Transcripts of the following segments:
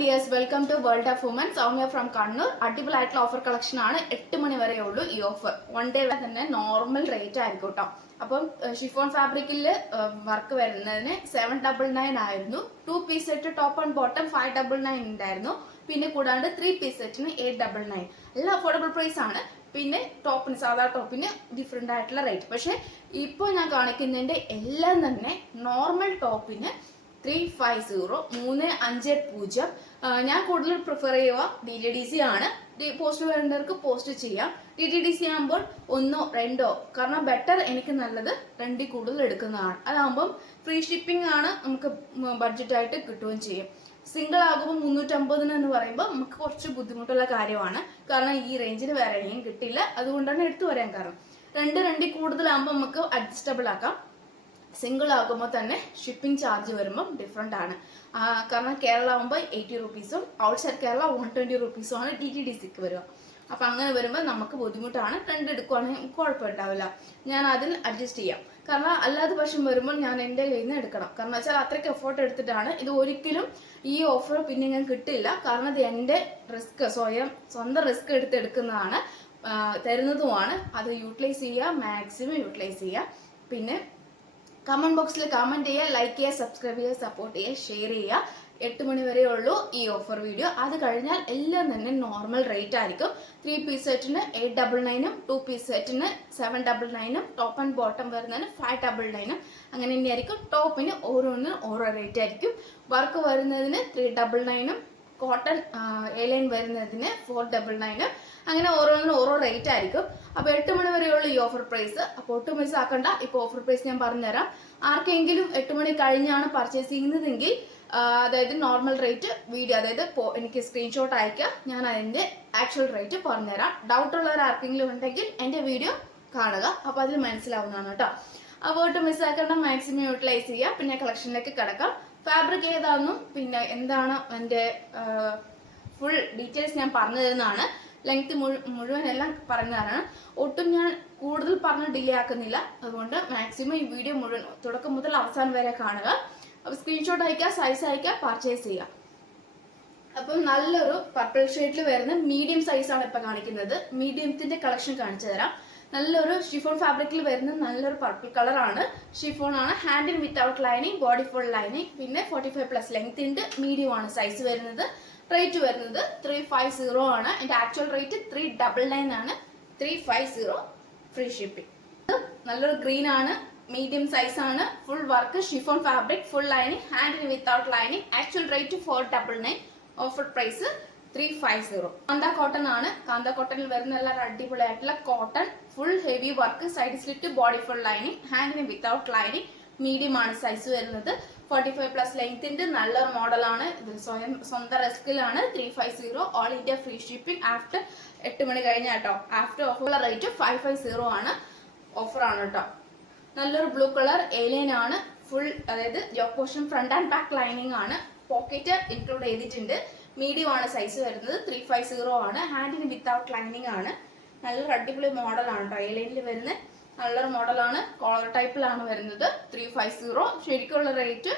dears, welcome to World of Women. Soumya from Kannur. അടിപൊളിയായിട്ടുള്ള offer collection ആണ്. 8 മണി വരെ ഉള്ളൂ ഈ ഓഫർ. വൺ ഡേ തന്നെ നോർമൽ റേറ്റ് ആയിരിക്കും കേട്ടോ. അപ്പം ഷിഫോൺ ഫാബ്രിക്കിൽ വർക്ക് വരുന്നതിന് 799 ആയിരുന്നു. 2 piece set top and bottom 599 ഉണ്ടായിരുന്നു. പിന്നെ കൂടാണ്ട് 3 പീസ് സെറ്റിന് 899. എല്ലാം അഫോർഡബിൾ പ്രൈസ് ആണ്. പിന്നെ ടോപ്പിന് സാധാ ടോപ്പിന് ഡിഫറെൻ്റ് ആയിട്ടുള്ള റേറ്റ്. പക്ഷേ ഇപ്പോൾ ഞാൻ കാണിക്കുന്നതിൻ്റെ എല്ലാം തന്നെ നോർമൽ ടോപ്പിന് 350 350. ഞാൻ കൂടുതൽ പ്രിഫർ ചെയ്യുക DTDC ആണ്. പോസ്റ്റ് വേണ്ടവർക്ക് പോസ്റ്റ് ചെയ്യാം. DTDC ആകുമ്പോൾ 1 2 കാരണം ബെറ്റർ എനിക്ക് നല്ലത് 2 കൂടുതൽ എടുക്കുന്നതാണ്. അതാകുമ്പം ഫ്രീ ഷിപ്പിംഗ് ആണ്, നമുക്ക് ബഡ്ജറ്റായിട്ട് കിട്ടുകയും ചെയ്യും. സിംഗിൾ ആകുമ്പോൾ 350 എന്ന് പറയുമ്പോൾ നമുക്ക് കുറച്ച് ബുദ്ധിമുട്ടുള്ള കാര്യമാണ്. കാരണം ഈ റേഞ്ചിൽ വേറെ എവിടെയും കിട്ടില്ല. അതുകൊണ്ടാണ് എടുത്തു വരാൻ കാരണം. 2 കൂടുതലാകുമ്പോൾ നമുക്ക് അഡ്ജസ്റ്റബിൾ ആക്കാം. സിംഗിൾ ആകുമ്പോൾ തന്നെ ഷിപ്പിംഗ് ചാർജ് വരുമ്പം ഡിഫറെൻ്റ് ആണ്. കാരണം കേരള ആകുമ്പോൾ 80 റുപ്പീസും ഔട്ട്സൈഡ് കേരള 120 റുപ്പീസുമാണ് DTDCക്ക് വരിക. അപ്പം അങ്ങനെ വരുമ്പോൾ നമുക്ക് ബുദ്ധിമുട്ടാണ്. 2 എടുക്കുകയാണെങ്കിൽ കുഴപ്പമുണ്ടാവില്ല. ഞാൻ അതിൽ അഡ്ജസ്റ്റ് ചെയ്യാം. കാരണം അല്ലാതെ പക്ഷം വരുമ്പോൾ ഞാൻ എൻ്റെ കയ്യിൽ നിന്ന് എടുക്കണം. കാരണം വെച്ചാൽ അത്രയ്ക്ക് എഫേർട്ട് എടുത്തിട്ടാണ്. ഇത് ഒരിക്കലും ഈ ഓഫർ പിന്നെ ഞാൻ കിട്ടില്ല. കാരണം ഇത് എൻ്റെ റിസ്ക്, സ്വന്തം റിസ്ക് എടുത്തെടുക്കുന്നതാണ്, തരുന്നതുമാണ്. അത് യൂട്ടിലൈസ് ചെയ്യുക, മാക്സിമം യൂട്ടിലൈസ് ചെയ്യുക. പിന്നെ കമന്റ് ബോക്സിൽ കമന്റ് ചെയ്യുക, ലൈക്ക് ചെയ്യുക, സബ്സ്ക്രൈബ് ചെയ്യുക, സപ്പോർട്ട് ചെയ്യുക, ഷെയർ ചെയ്യുക. 8 മണി വരെ ഉള്ളൂ ഈ ഓഫർ വീഡിയോ. അത് കഴിഞ്ഞാൽ എല്ലാം തന്നെ നോർമൽ റേറ്റ് ആയിരിക്കും. 3 പീസ് സെറ്റിന് 899, 2 പീസ് സെറ്റിന് 799, ടോപ്പ് ആൻഡ് ബോട്ടം വരുന്നതിന് 599. അങ്ങനെ തന്നെയായിരിക്കും. ടോപ്പിന് ഓരോന്നിനും ഓരോ റേറ്റ് ആയിരിക്കും. വർക്ക് വരുന്നതിന് 399, കോട്ടൺ എലൈൻ വരുന്നതിന് 499. അങ്ങനെ ഓരോന്നിനും ഓരോ റേറ്റ് ആയിരിക്കും. അപ്പോൾ 8 മണി വരെയുള്ള ഈ ഓഫർ പ്രൈസ്. അപ്പോൾ ഒട്ടും മിസ് ആക്കണ്ട. ഇപ്പോൾ ഓഫർ പ്രൈസ് ഞാൻ പറഞ്ഞുതരാം. ആർക്കെങ്കിലും 8 മണി കഴിഞ്ഞാണ് പർച്ചേസ് ചെയ്യുന്നതെങ്കിൽ അതായത് നോർമൽ റേറ്റ് വീഡിയോ, അതായത് എനിക്ക് സ്ക്രീൻഷോട്ട് അയക്കാം. ഞാൻ അതിൻ്റെ ആക്ച്വൽ റേറ്റ് പറഞ്ഞുതരാം. ഡൗട്ട് ഉള്ളവർ ആർക്കെങ്കിലും ഉണ്ടെങ്കിൽ എൻ്റെ വീഡിയോ കാണുക. അപ്പോൾ അതിൽ മനസ്സിലാവുന്നതാണ് കേട്ടോ. അപ്പോൾ ഒട്ടും മിസ് ആക്കേണ്ട, മാക്സിമം യൂട്ടിലൈസ് ചെയ്യുക. പിന്നെ കളക്ഷനിലേക്ക് കിടക്കാം. ഫാബ്രിക് ഏതാണെന്നും പിന്നെ എന്താണ് എൻ്റെ ഫുൾ ഡീറ്റെയിൽസ് ഞാൻ പറഞ്ഞു തരുന്നതാണ്. ലെങ്ത് മുഴുവൻ എല്ലാം പറഞ്ഞു തരാണ്. ഒട്ടും ഞാൻ കൂടുതൽ പറഞ്ഞ് ഡിലേ ആക്കുന്നില്ല. അതുകൊണ്ട് മാക്സിമം ഈ വീഡിയോ മുഴുവൻ തുടക്കം മുതൽ അവസാനം വരെ കാണുക. അപ്പോൾ സ്ക്രീൻഷോട്ട് അയക്കുക, സൈസ് അയക്കുക, പർച്ചേസ് ചെയ്യുക. അപ്പം നല്ലൊരു പർപ്പിൾ ഷെയ്ഡിൽ വരുന്ന മീഡിയം സൈസാണ് ഇപ്പം കാണിക്കുന്നത്. മീഡിയത്തിന്റെ കളക്ഷൻ കാണിച്ചു തരാം. നല്ലൊരു ഷിഫോൺ ഫാബ്രിക്കിൽ വരുന്ന നല്ലൊരു പർപ്പിൾ കളറാണ്. ഷിഫോൺ ആണ്. Handle without lining, body full lining. പിന്നെ 45+ ലെങ്ത് ഉണ്ട്. മീഡിയം ആണ് സൈസ് വരുന്നത്. റേറ്റ് വരുന്നത് 350 ആണ്. എൻ്റെ ആക്ച്വൽ റേറ്റ് 399 ആണ്. 350 ഫ്രീ ഷിപ്പിംഗ്. നല്ലൊരു ഗ്രീൻ ആണ്. മീഡിയം സൈസ് ആണ്. Full work chiffon fabric, full lining, handle without lining. Actual rate 499. Offer price 350. Kantha cotton ആണ്. കാന്ത കോട്ടണിൽ വരുന്ന എല്ലാ അടിപൊളിയായിട്ടുള്ള cotton, full heavy work, side slit, body full lining, handle without lining. Medium ആണ് size വരുന്നത്. 45+ ലെങ്ത്തിന്റെ നല്ലൊരു മോഡലാണ്. ഇത് സ്വന്തം റിസ്കിലാണ്. 350. All India free shipping. After 8 മണി കഴിഞ്ഞ കേട്ടോ. ആഫ്റ്റർ ഓഫർ റേറ്റ് 550 ആണ്. ഓഫർ ആണ് കേട്ടോ. നല്ലൊരു ബ്ലൂ കളർ എലൈൻ ആണ്. ഫുൾ അതായത് yoke portion front and back lining ആണ്. പോക്കറ്റ് ഇൻക്ലൂഡ് ചെയ്തിട്ടുണ്ട്. മീഡിയം ആണ് സൈസ് വരുന്നത്. 350 ആണ്. ഹാൻഡിന് വിത്തൗട്ട് ലൈനിങ് ആണ്. നല്ലൊരു അടിപൊളി മോഡലാണ് കേട്ടോ. എലൈനിൽ വരുന്ന നല്ലൊരു മോഡലാണ്. കോളർ ടൈപ്പിലാണ് വരുന്നത്. 350. ശരിക്കുള്ള റേറ്റ്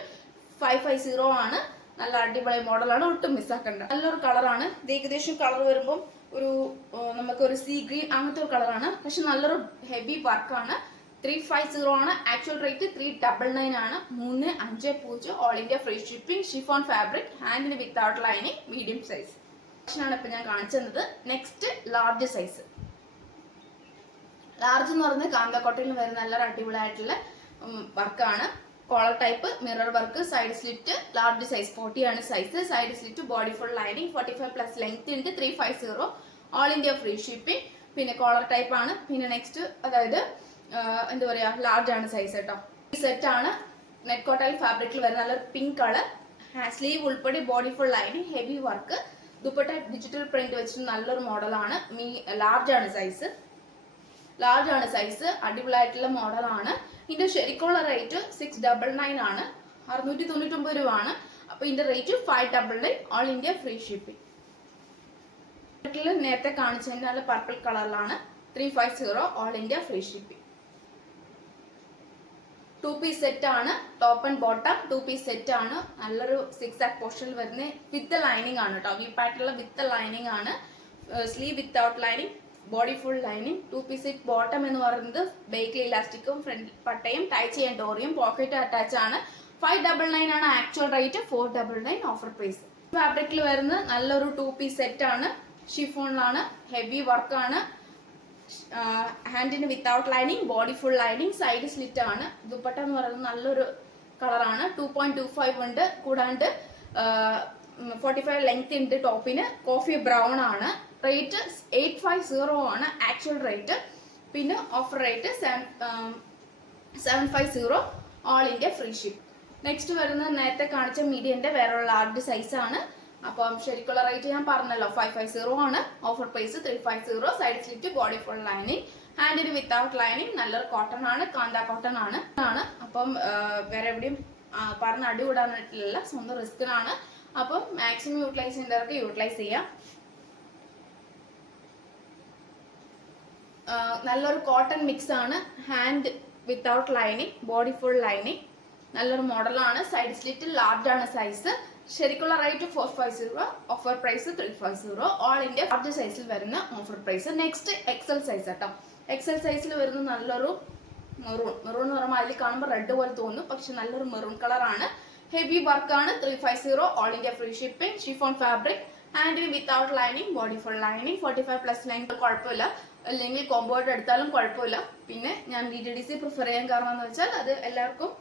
550 ആണ്. നല്ല അടിപൊളി മോഡലാണ്. ഒട്ടും മിസ്സാക്കണ്ട. നല്ലൊരു കളറാണ്. ഇത് ഏകദേശം കളർ വരുമ്പം നമുക്കൊരു സീ ഗ്രീൻ അങ്ങനത്തെ ഒരു കളറാണ്. പക്ഷെ നല്ലൊരു ഹെവി വർക്കാണ്. 350 ആണ്. ആക്ച്വൽ റേറ്റ് 399 ആണ്. 350. All India free shipping. Chiffon fabric, ഹാൻഡിന് വിത്തൗട്ട് ലൈനിങ്, മീഡിയം സൈസ് ആണ് ഇപ്പൊ ഞാൻ കാണിച്ചത്. Next large size. ലാർജ് എന്ന് പറയുന്നത് കാന്ത കോട്ടണിൽ വരുന്ന നല്ല അടിപൊളിയായിട്ടുള്ള വർക്കാണ്. Collar type, mirror work, side slit. Large size 40 ആണ് സൈസ്. Side slit, body full lining, 45+ length ഉണ്ട്. 350. All India free shipping. പിന്നെ കോളർ ടൈപ്പ് ആണ്. പിന്നെ നെക്സ്റ്റ് അതായത് എന്താ പറയാ, ലാർജ് ആണ് സൈസ് കേട്ടോ. ഈ സെറ്റ് ആണ്. നെറ്റ് കോട്ടൺ ഫാബ്രിക്കിൽ വരുന്ന നല്ലൊരു പിങ്ക് കളർ. സ്ലീവ് ഉൾപ്പെടെ body full lining, heavy work. Dupatta digital print വെച്ചിട്ട് നല്ലൊരു മോഡലാണ്. ലാർജ് ആണ് സൈസ്. അടിപൊളിയായിട്ടുള്ള മോഡലാണ്. ഇതിന്റെ ശരിക്കുള്ള റേറ്റ് 699 ആണ്. 699 രൂപ ആണ്. അപ്പൊ ഇതിന്റെ rate 599. All India free shipping. നേരത്തെ കാണിച്ചതിന്റെ നല്ല പർപ്പിൾ കളറിലാണ്. 350. All India free shipping. Two piece set ആണ്, top and bottom 2 piece set ആണ്. നല്ലൊരു 6 ആക്ക് പോർഷനിൽ വരുന്ന വിത്ത് ലൈനിങ് ആണ് കേട്ടോ. വി പാറ്റുള്ള വിത്ത് ലൈനിങ് ആണ്. Sleeve without lining, body full lining. 2 piece set bottom എന്ന് പറയുന്നത് ബേക്കിൽ ഇലാസ്റ്റിക്കും ഫ്രണ്ട് പട്ടയും ടൈ ചെയ്യാൻ ഡോറിയും പോക്കറ്റ് അറ്റാച്ച് ആണ്. 599 ആണ് ആക്ച്വൽ റേറ്റ്, 499 ഓഫർ പ്രൈസ്. ഫാബ്രിക്കിൽ വരുന്ന നല്ലൊരു 2 പീസ് സെറ്റ് ആണ്. ഷിഫോണിലാണ്, ഹെവി വർക്കാണ്. ഹാൻഡിന് without lining, body full lining, side slit ആണ്. ദുപ്പട്ട എന്ന് പറയുന്നത് നല്ലൊരു കളറാണ്. 2.25 ഉണ്ട്. കൂടാണ്ട് 45 ലെങ്ത് ഉണ്ട് ടോപ്പിന്. കോഫി ബ്രൗൺ ആണ്. റേറ്റ് 850 ആണ് ആക്ച്വൽ റേറ്റ്. പിന്നെ offer rate 750, all India free ship. Next വരുന്നത് നേരത്തെ കാണിച്ച മീഡിയന്റെ വേറെയുള്ള ലാർജ് സൈസ് ആണ്. അപ്പം ശരിക്കുള്ള റേറ്റ് ഞാൻ പറഞ്ഞല്ലോ 550 ആണ്. Offer price 350. Side slit, body full lining, ഹാൻഡിന് വിത്തൗട്ട് ലൈനിങ്. നല്ലൊരു കോട്ടൺ ആണ്, കാന്ത കോട്ടൺ ആണ്. അപ്പം വേറെ എവിടെയും പറഞ്ഞ അടി വിടാനായിട്ടില്ല, സ്വന്തം റിസ്കിനാണ്. അപ്പം മാക്സിമം യൂട്ടിലൈസ് ചെയ്തവർക്ക് യൂട്ടിലൈസ് ചെയ്യാം. നല്ലൊരു കോട്ടൺ മിക്സ് ആണ്. Hand without lining, body full lining. നല്ലൊരു മോഡലാണ്. സൈഡ് സ്ലിറ്റ് ലാർജ് ആണ് സൈസ്. ശരിക്കുള്ള rate 450, offer price 350. All India large സൈസിൽ വരുന്ന offer price. Next XL size കേട്ടോ. എക്സൽ സൈസിൽ വരുന്ന നല്ലൊരു മെറൂൺ എന്ന് പറയുമ്പോൾ അതിൽ കാണുമ്പോൾ റെഡ് പോലെ തോന്നും, പക്ഷെ നല്ലൊരു മെറൂൺ കളറാണ്. ഹെവി വർക്കാണ്. 350, all India free shipping. Chiffon fabric, ഹാൻഡിന് without lining, body full lining. 45+ length കുഴപ്പമില്ല, അല്ലെങ്കിൽ കോമ്പോയിട്ട് എടുത്താലും കുഴപ്പമില്ല. പിന്നെ ഞാൻ DTDC പ്രിഫർ ചെയ്യാൻ കാരണം എന്ന് വെച്ചാൽ അത് എല്ലാവർക്കും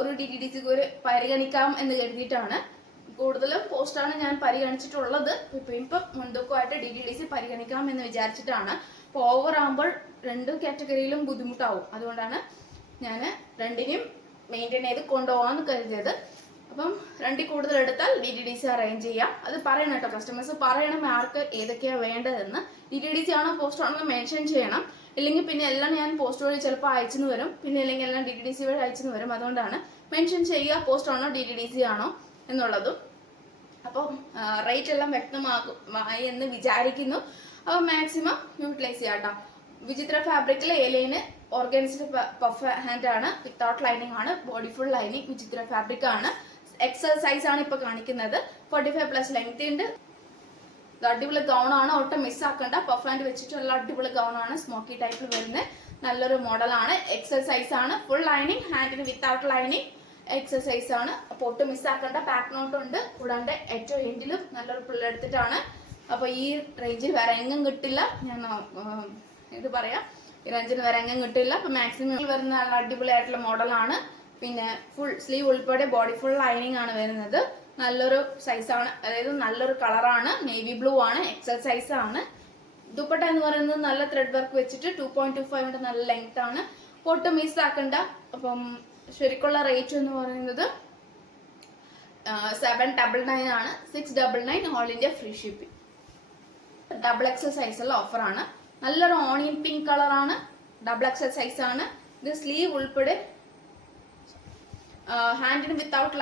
ഒരു DTDC ഒരു പരിഗണിക്കാം എന്ന് കരുതിയിട്ടാണ്. കൂടുതലും പോസ്റ്റാണ് ഞാൻ പരിഗണിച്ചിട്ടുള്ളത്. ഇപ്പം മുൻതൂക്കമായിട്ട് DTDC പരിഗണിക്കാം എന്ന് വിചാരിച്ചിട്ടാണ്. അപ്പോൾ ഓവർ ആകുമ്പോൾ രണ്ട് കാറ്റഗറിയിലും ബുദ്ധിമുട്ടാവും. അതുകൊണ്ടാണ് ഞാൻ രണ്ടിനെയും മെയിൻറ്റെയിൻ ചെയ്ത് കൊണ്ടുപോകാമെന്ന് കരുതിയത്. അപ്പം രണ്ടിൽ കൂടുതൽ എടുത്താൽ DTDC അറേഞ്ച് ചെയ്യാം. അത് പറയണം കേട്ടോ, കസ്റ്റമേഴ്സ് പറയണം ആർക്ക് ഏതൊക്കെയാണ് വേണ്ടതെന്ന്. DTDC ആണോ പോസ്റ്റ് ആണോ മെൻഷൻ ചെയ്യണം. ഇല്ലെങ്കിൽ പിന്നെ എല്ലാം ഞാൻ പോസ്റ്റ് വഴി ചിലപ്പോൾ അയച്ചെന്ന് വരും, പിന്നെ അല്ലെങ്കിൽ എല്ലാം DTDC വഴി അയച്ചെന്ന് വരും. അതുകൊണ്ടാണ് മെൻഷൻ ചെയ്യുക പോസ്റ്റ് ആണോ DTDC ആണോ എന്നുള്ളതും. അപ്പം റേറ്റ് എല്ലാം വ്യക്തമാകുമായി എന്ന് വിചാരിക്കുന്നു. അപ്പോൾ മാക്സിമം യൂട്ടിലൈസ് ചെയ്യാം കേട്ടോ. വിചിത്ര ഫാബ്രിക്കിൽ എലൈന് ഓർഗൻസ്ഡ് പഫ് ഹാൻഡ് ആണ്, വിത്തൗട്ട് ലൈനിങ് ആണ്, ബോഡി ഫുൾ ലൈനിങ്. വിചിത്ര ഫാബ്രിക് ആണ്. എക്സൽ സൈസ് ആണ് ഇപ്പൊ കാണിക്കുന്നത്. 45+ ലെങ്ത് ഉണ്ട്. അടിപൊളി ഗൗൺ ആണ്, ഒട്ടും മിസ് ആക്കണ്ട. പഫ് ഹാൻഡ് വെച്ചിട്ടുള്ള അടിപൊളി ഗൗൺ ആണ്. സ്മോക്കി ടൈപ്പിൽ വരുന്ന നല്ലൊരു മോഡലാണ്. എക്സൽ സൈസ് ആണ്. ഫുൾ ലൈനിങ്, ഹാൻഡിന് വിത്തൗട്ട് ലൈനിങ്. എക്സൽ സൈസ് ആണ്. അപ്പോൾ ഒട്ടും മിസ് ആക്കണ്ട. പാക്ക് നോട്ട് ഉണ്ട്. കൂടാണ്ട് ഏറ്റവും എൻഡിലും നല്ലൊരു പുള്ള എടുത്തിട്ടാണ്. അപ്പോൾ ഈ റേഞ്ചിൽ വേറെ എങ്ങും കിട്ടില്ല. ഞാൻ ഇത് പറയാം, ഈ റേഞ്ചിന് വേറെ എങ്ങും കിട്ടില്ല. അപ്പോൾ മാക്സിമം വരുന്ന നല്ല അടിപൊളിയായിട്ടുള്ള മോഡലാണ്. പിന്നെ ഫുൾ സ്ലീവ് ഉൾപ്പെടെ ബോഡി ഫുൾ ലൈനിങ് ആണ് വരുന്നത്. നല്ലൊരു സൈസാണ്, അതായത് നല്ലൊരു കളറാണ്. നേവി ബ്ലൂ ആണ്. എക്സൽ സൈസ് ആണ്. ദുപ്പട്ട എന്ന് പറയുന്നത് നല്ല ത്രെഡ് വർക്ക് വെച്ചിട്ട് 2.25 നല്ല ലെങ്ത് ആണ്. ഒട്ടും മിസ് ആക്കണ്ട. അപ്പം ശരിക്കുള്ള റേറ്റ് എന്ന് പറയുന്നത് 799 ആണ്. 699 all India free shipping. XXL സൈസുള്ള ഓഫറാണ്. നല്ലൊരു ഓണിയൻ പിങ്ക് കളറാണ്. XXL സൈസ് ആണ്. ഇത് സ്ലീവ് ഉൾപ്പെടെ ഹാൻഡിന് without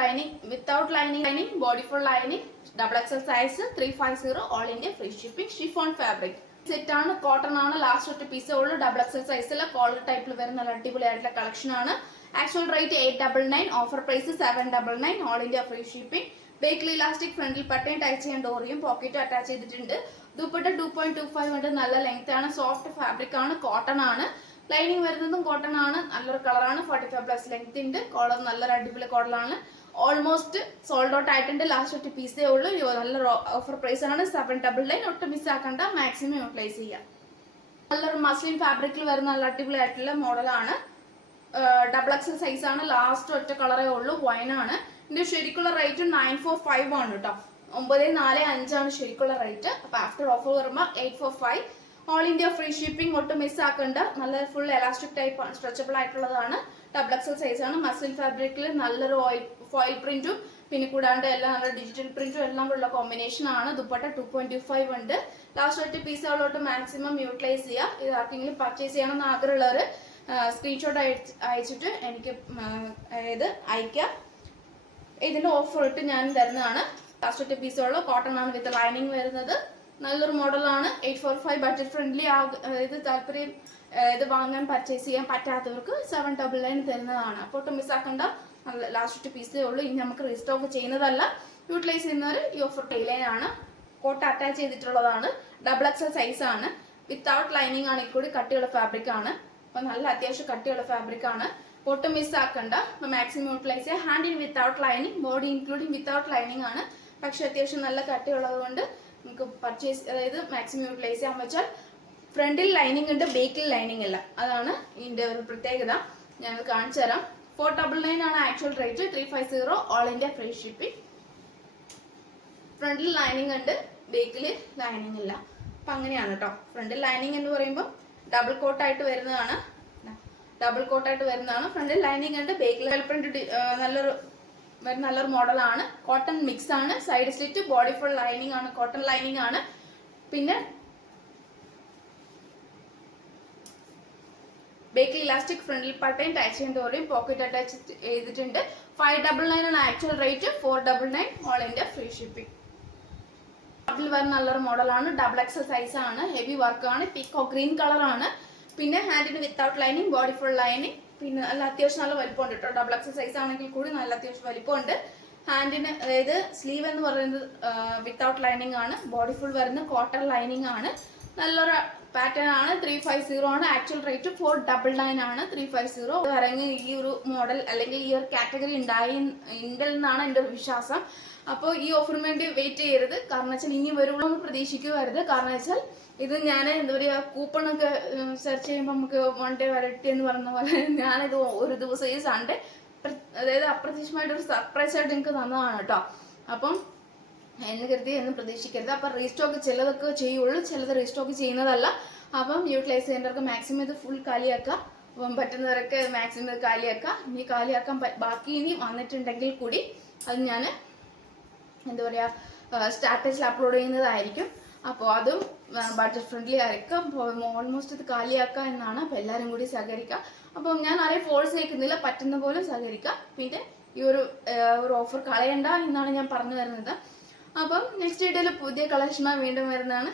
lining, body full lining. XXL size 350, all India free shipping. Chiffon fabric set ആണ്. കോട്ടൺ ആണ്. ലാസ്റ്റ് ഒറ്റ പീസേ ഉള്ളൂ. XXL സൈസിൽ കോളർ ടൈപ്പിൽ വരുന്ന നല്ല അടിപൊളിയായിട്ടുള്ള കളക്ഷൻ ആണ്. Actual rate 899, offer price 799, all India free shipping. ബേക്കിൽ ഇലാസ്റ്റിക്, ഫ്രണ്ടിൽ പട്ടയും ടൈച്ച് ചെയ്യാൻ ഡോറിയും പോക്കറ്റും അറ്റാച്ച് ചെയ്തിട്ടുണ്ട്. ദുപ്പട്ട 2.25 ഉണ്ട്. നല്ല ലെങ്ത് ആണ്. സോഫ്റ്റ് ഫാബ്രിക് ആണ്. കോട്ടൺ ആണ്. ലൈനിങ് വരുന്നതും കോട്ടൺ ആണ്. നല്ലൊരു കളറാണ്. 45+ ലെങ്ത് ഉണ്ട്. കോളർ നല്ലൊരു അടിപൊളി കോളറാണ്. ഓൾമോസ്റ്റ് സോൾഡ് ഔട്ട് ആയിട്ടുണ്ട്. ലാസ്റ്റ് ഒറ്റ പീസേ ഉള്ളൂ. നല്ലൊരു ഓഫർ പ്രൈസ് ആണ് 799. ഒട്ടും മിസ് ആക്കണ്ട. മാക്സിമം യൂട്ടിലൈസ് ചെയ്യാം. നല്ലൊരു മസ്ലിൻ ഫാബ്രിക്കിൽ വരുന്ന നല്ല അടിപൊളി ആയിട്ടുള്ള മോഡലാണ്. XXL സൈസ് ആണ്. ലാസ്റ്റ് ഒറ്റ കളറേ ഉള്ളൂ. വൈൻ ആണ്. ഇതിന്റെ ശരിക്കുള്ള റേറ്റ് 945 ആണ് കേട്ടോ. 945 ആണ് ശരിക്കുള്ള റേറ്റ്. അപ്പൊ ആഫ്റ്റർ ഓഫർ വരുമ്പോൾ 845. All India free shipping. ഒട്ടും മിസ് ആക്കണ്ട. നല്ല ഫുൾ എലാസ്റ്റിക് ടൈപ്പ് സ്ട്രെച്ചബിൾ ആയിട്ടുള്ളതാണ്. XXL സൈസ് ആണ്. മസ്ലിൻ ഫാബ്രിക്കിൽ നല്ലൊരു ഫോയിൽ പ്രിന്റും പിന്നെ കൂടാണ്ട് എല്ലാം നല്ല ഡിജിറ്റൽ പ്രിന്റും എല്ലാം ഉള്ള കോമ്പിനേഷൻ ആണ്. ദുപ്പട്ട 2.25 ഉണ്ട്. ലാസ്റ്റ് ഒറ്റ പീസുകളോട്ട് മാക്സിമം യൂട്ടിലൈസ് ചെയ്യുക. ഇത് ആർക്കെങ്കിലും പർച്ചേസ് ചെയ്യണമെന്ന് ആഗ്രഹമുള്ളവർ സ്ക്രീൻഷോട്ട് അയച്ചിട്ട് എനിക്ക് അയക്കാം. ഇതിന്റെ ഓഫർ ഇട്ട് ഞാൻ തരുന്നതാണ്. ലാസ്റ്റ് ഒറ്റ പീസുകൾ കോട്ടൺ ആണ് വിത്ത് ലൈനിങ് വരുന്നത്. നല്ലൊരു മോഡലാണ്. 845 ബഡ്ജറ്റ് ഫ്രണ്ട്ലി. അതായത് താല്പര്യം ഇത് വാങ്ങാൻ പർച്ചേസ് ചെയ്യാൻ പറ്റാത്തവർക്ക് 799 തരുന്നതാണ്. അപ്പോൾ ഒട്ടും മിസ്സാക്കണ്ട. ലാസ്റ്റ് പീസേ ഉള്ളൂ. ഇനി നമുക്ക് റീസ്റ്റോക്ക് ചെയ്യുന്നതല്ല. യൂട്ടിലൈസ് ചെയ്യുന്നവർ ഈ ഓഫർ ആണ്. കോട്ട് അറ്റാച്ച് ചെയ്തിട്ടുള്ളതാണ്. XXL സൈസ് ആണ്. വിത്തൗട്ട് ലൈനിങ് ആണ്. കൂടി കട്ടിയുള്ള ഫാബ്രിക് ആണ്. അപ്പോൾ നല്ല അത്യാവശ്യം കട്ടിയുള്ള ഫാബ്രിക് ആണ്. ഒട്ടും മിസ്സാക്കണ്ട. അപ്പോൾ മാക്സിമം യൂട്ടിലൈസ് ചെയ്യുക. ഹാൻഡിന് without lining, body including without lining ആണ്. പക്ഷെ അത്യാവശ്യം നല്ല കട്ടിയുള്ളത് കൊണ്ട് നമുക്ക് പർച്ചേസ്, അതായത് മാക്സിമം യൂട്ടിലൈസ് ചെയ്യാൻ വെച്ചാൽ ഫ്രണ്ടിൽ ലൈനിങ് ഉണ്ട്, ബേക്കിൽ ലൈനിങ് ഇല്ല. അതാണ് ഇതിന്റെ ഒരു പ്രത്യേകത. ഞങ്ങൾ കാണിച്ചു തരാം. 499 ആണ് actual rate. 350 all India free shipping. ഫ്രണ്ടിൽ ലൈനിങ് ഉണ്ട്, ബേക്കിൽ ലൈനിങ് ഇല്ല. അപ്പൊ അങ്ങനെയാണ് കേട്ടോ. ഫ്രണ്ടിൽ ലൈനിങ് എന്ന് പറയുമ്പോൾ ഡബിൾ കോട്ടായിട്ട് വരുന്നതാണ്. ഫ്രണ്ടിൽ ലൈനിങ് ഉണ്ട്, ബേക്കിൽ പ്രിന്റ് നല്ലൊരു മോഡലാണ്. കോട്ടൺ മിക്സ് ആണ്. Side slit, body full lining ആണ്, കോട്ടൺ ലൈനിങ് ആണ്. പിന്നെ ബേക്കിൽ ഇലാസ്റ്റിക്, ഫ്രണ്ടിൽ പട്ടയും ടാച്ച് ചെയ്യുന്നതോടെയും പോക്കറ്റ് അറ്റാച്ച് ചെയ്തിട്ടുണ്ട്. 599 ആണ് actual rate. 499 all India free shipping. അതിൽ വരുന്ന നല്ലൊരു മോഡലാണ്. XXL സൈസ് ആണ്. ഹെവി വർക്ക് ആണ്. പീക്കോ ഗ്രീൻ കളർ ആണ്. പിന്നെ ഹാൻഡിന് without lining, body full lining. പിന്നെ അത്യാവശ്യം നല്ല വലിപ്പമുണ്ട് കേട്ടോ. XXL സൈസ് ആണെങ്കിൽ കൂടി നല്ല അത്യാവശ്യം വലിപ്പമുണ്ട്. ഹാൻഡിന്, അതായത് സ്ലീവ് എന്ന് പറയുന്നത് വിത്തൗട്ട് ലൈനിങ് ആണ്. ബോഡി ഫുൾ വരുന്ന കോട്ടൺ ലൈനിങ് ആണ്. നല്ലൊരു പാറ്റേൺ ആണ്. 350 ആണ് ആക്ച്വൽ റേറ്റ്. 499 ആണ് 350. ഇറങ്ങി ഈ ഒരു മോഡൽ അല്ലെങ്കിൽ ഈ ഒരു കാറ്റഗറി ഉണ്ടെന്നാണ് എൻ്റെ ഒരു വിശ്വാസം. അപ്പോൾ ഈ ഓഫറിന് വേണ്ടി വെയിറ്റ് ചെയ്യരുത്. കാരണം വെച്ചാൽ ഇനി വരുള്ളൂ എന്ന് പ്രതീക്ഷിക്കുവരുത്. കാരണം വെച്ചാൽ ഇത് ഞാൻ എന്താ പറയുക, കൂപ്പണൊക്കെ സെർച്ച് ചെയ്യുമ്പോൾ നമുക്ക് 1 ഡേ വരട്ടെ എന്ന് പറഞ്ഞ പോലെ ഞാനിത് ഒരു ദിവസം ഈ സൺഡേ, അതായത് അപ്രതീക്ഷിതമായിട്ടൊരു സർപ്രൈസ് ആയിട്ട് എനിക്ക് തന്നതാണ് കേട്ടോ. അപ്പം എന്ന് കരുതി എന്ന് പ്രതീക്ഷിക്കരുത്. അപ്പം റീസ്റ്റോക്ക് ചിലതൊക്കെ ചെയ്യുള്ളൂ, ചിലത് റീസ്റ്റോക്ക് ചെയ്യുന്നതല്ല. അപ്പം യൂട്ടിലൈസ് ചെയ്യേണ്ടവർക്ക് മാക്സിമം ഇത് ഫുൾ കാലിയാക്കുക. അപ്പം പറ്റുന്നവരൊക്കെ മാക്സിമം ഇത് കാലിയാക്കുക. ഇനി കാലിയാക്കാൻ ബാക്കി ഇനി വന്നിട്ടുണ്ടെങ്കിൽ കൂടി അത് ഞാൻ എന്താ പറയുക, സ്റ്റാറ്റസിൽ അപ്ലോഡ് ചെയ്യുന്നതായിരിക്കും. അപ്പോൾ അതും ബഡ്ജറ്റ് ഫ്രണ്ട്ലി ആയിരിക്കും. ഓൾമോസ്റ്റ് ഇത് കാലിയാക്കുക എന്നാണ്. അപ്പോൾ എല്ലാവരും കൂടി സഹകരിക്കുക. അപ്പം ഞാൻ ആരെയും ഫോഴ്സ് ചെയ്യിക്കുന്നില്ല, പറ്റുന്ന പോലെ സഹകരിക്കുക. പിന്നെ ഈ ഒരു ഓഫർ കളയണ്ട എന്നാണ് ഞാൻ പറഞ്ഞു തരുന്നത്. അപ്പം നെക്സ്റ്റ് വീഡിയോയിൽ പുതിയ കളക്ഷനുമായി വീണ്ടും വരുന്നതാണ്.